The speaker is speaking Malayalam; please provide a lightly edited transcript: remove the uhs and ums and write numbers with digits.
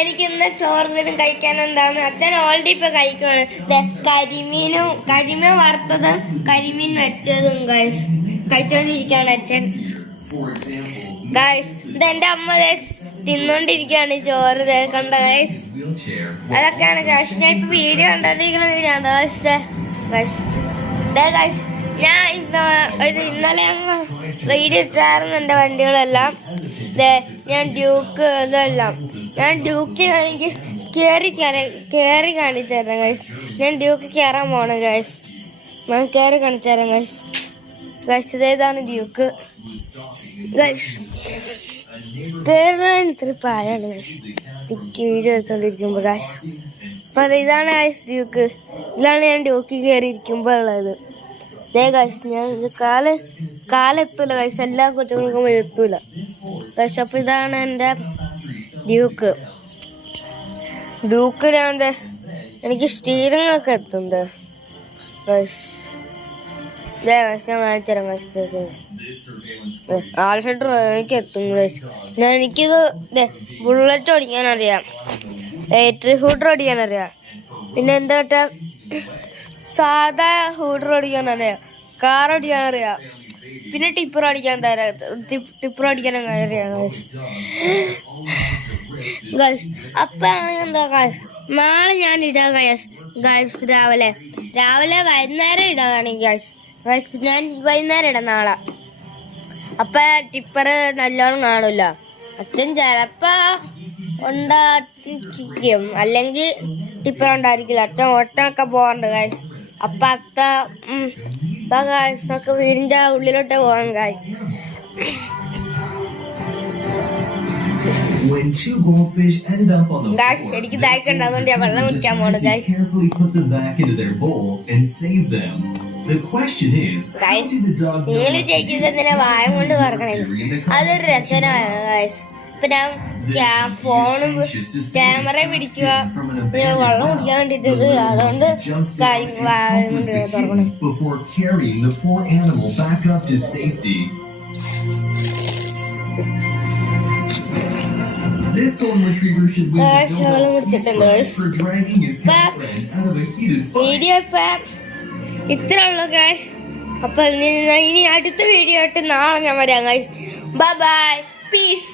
എനിക്കിന്ന് ചോറിനും കഴിക്കാൻ എന്താണ് അച്ഛൻ ഓൾറെഡി ഇപ്പൊ കഴിക്കുവാണ്. കരിമീൻ വറുത്തതും കരിമീൻ വെച്ചതും ഗൈസ് കഴിച്ചോണ്ടിരിക്കുകയാണ് അച്ഛൻ. ഗൈസ് ഇതെന്റെ അമ്മ തിന്നോണ്ടിരിക്കുകയാണ് ചോറ് കണ്ട ഗൈസ്. അതൊക്കെയാണ് ഗൈസ്. ഞാൻ ഇപ്പൊ വീഡിയോ കണ്ടോണ്ടിരിക്കുന്ന ഗൈസ്. ഞാൻ ഇന്നലെ അങ്ങ് വീഡിയോ ഇട്ടായിരുന്നു എൻ്റെ വണ്ടികളെല്ലാം. ഞാൻ ഡ്യൂക്ക് ഇതെല്ലാം ഞാൻ ഡ്യൂക്കിനാണെങ്കിൽ കയറി കാണിച്ചു തരാം ഗൈസ്. ഞാൻ ഡ്യൂക്ക് കയറാൻ പോണം ഗൈസ്. ഞാൻ കയറി കാണിച്ചു തരാം ഗൈസ്. ഗൈസ് ഇതേതാണ് ഡ്യൂക്ക് ഗൈസ്. കയറാൻ ഇത്തിരി പാടാണ് ഗൈസ് വീഡിയോ എടുത്തോണ്ടിരിക്കുമ്പോൾ ഗൈസ്. അപ്പം ഇതാണ് ഗൈസ് ഡ്യൂക്ക്. ഇതിലാണ് ഞാൻ ഡ്യൂക്ക് കയറി ഇരിക്കുമ്പോൾ ഉള്ളത്. ഗൈസ് ഞാൻ കാലെത്തൂല ഗൈസ്. എല്ലാ കൊച്ചുങ്ങൾക്കും എത്തൂല ഗൈസ്. അപ്പം ഇതാണ് എൻ്റെ ഡ്യൂക്കിലാണ്ട് എനിക്ക് സ്റ്റീറിംഗ് ഒക്കെ എത്തുന്നത് ഗൈസ്. ഞാൻ കാണിച്ചുതരാം ഗൈസ്. ആൾഷട്ടർ എനിക്ക് എത്തും ഗൈസ്. എനിക്കിത് ബുള്ളറ്റ് ഓടിക്കാനറിയാം, ഹൂഡർ ഓടിക്കാനറിയാം, പിന്നെ എന്താ വെച്ചാൽ സാധാ ഹൂഡർ ഓടിക്കാനറിയാം, കാർ ഓടിക്കാനറിയാം, പിന്നെ ടിപ്പർ ഓടിക്കാൻ അറിയാം ഗൈസ്. അപ്പോഴാണ് എന്താ ഗൈസ് നാളെ ഞാൻ ഇടാം ഗൈസ്. രാവിലെ വൈകുന്നേരം ഇടാണെങ്കിൽ ഗൈസ് ഞാൻ വൈകുന്നേരം ഇടാം നാളെ. അപ്പം ടിപ്പർ നല്ലോണം കാണൂല. അച്ഛൻ ചിലപ്പോൾ ഉണ്ടായിരിക്കും, അല്ലെങ്കിൽ ടിപ്പർ ഉണ്ടായിരിക്കില്ല. അച്ഛൻ ഓട്ടമൊക്കെ പോകാറുണ്ട് ഗൈസ്. അപ്പം ഗൈസ് വീടിൻ്റെ ഉള്ളിലോട്ട് പോകാൻ guys. When two goldfish ended up on the floor, എനിക്ക് ദാഹിക്കുണ്ട്, അതുകൊണ്ട് ഞാൻ വെള്ളം കുടിക്കാൻ പോണു guys. carefully put them back into their bowl and save them. The question is, how did the dog know നിങ്ങൾ ജയിക്കുന്നതിനെ വായ കൊണ്ട് പറക്കണേ? അതൊരു രസമാണ് ഗൈസ്. ഇപ്പൊ ഞാൻ ഫോണും ക്യാമറ പിടിക്കുക വെള്ളം കുടിക്കാൻ വേണ്ടിട്ട്, അതുകൊണ്ട് വായ കൊണ്ട് തുറക്കണം. before carrying the poor animal back up to safety? This golden retriever should win the Nobel Peace Prize for dragging his girlfriend out of a heated fight. Video ഇപ്പൊ ഇത്ര ഉള്ളു ഗൈസ്. അപ്പൊ ഇനി അടുത്ത വീഡിയോ ആയിട്ട് നാളെ ഞാൻ വരാം ഗൈസ്. Bye bye, piece.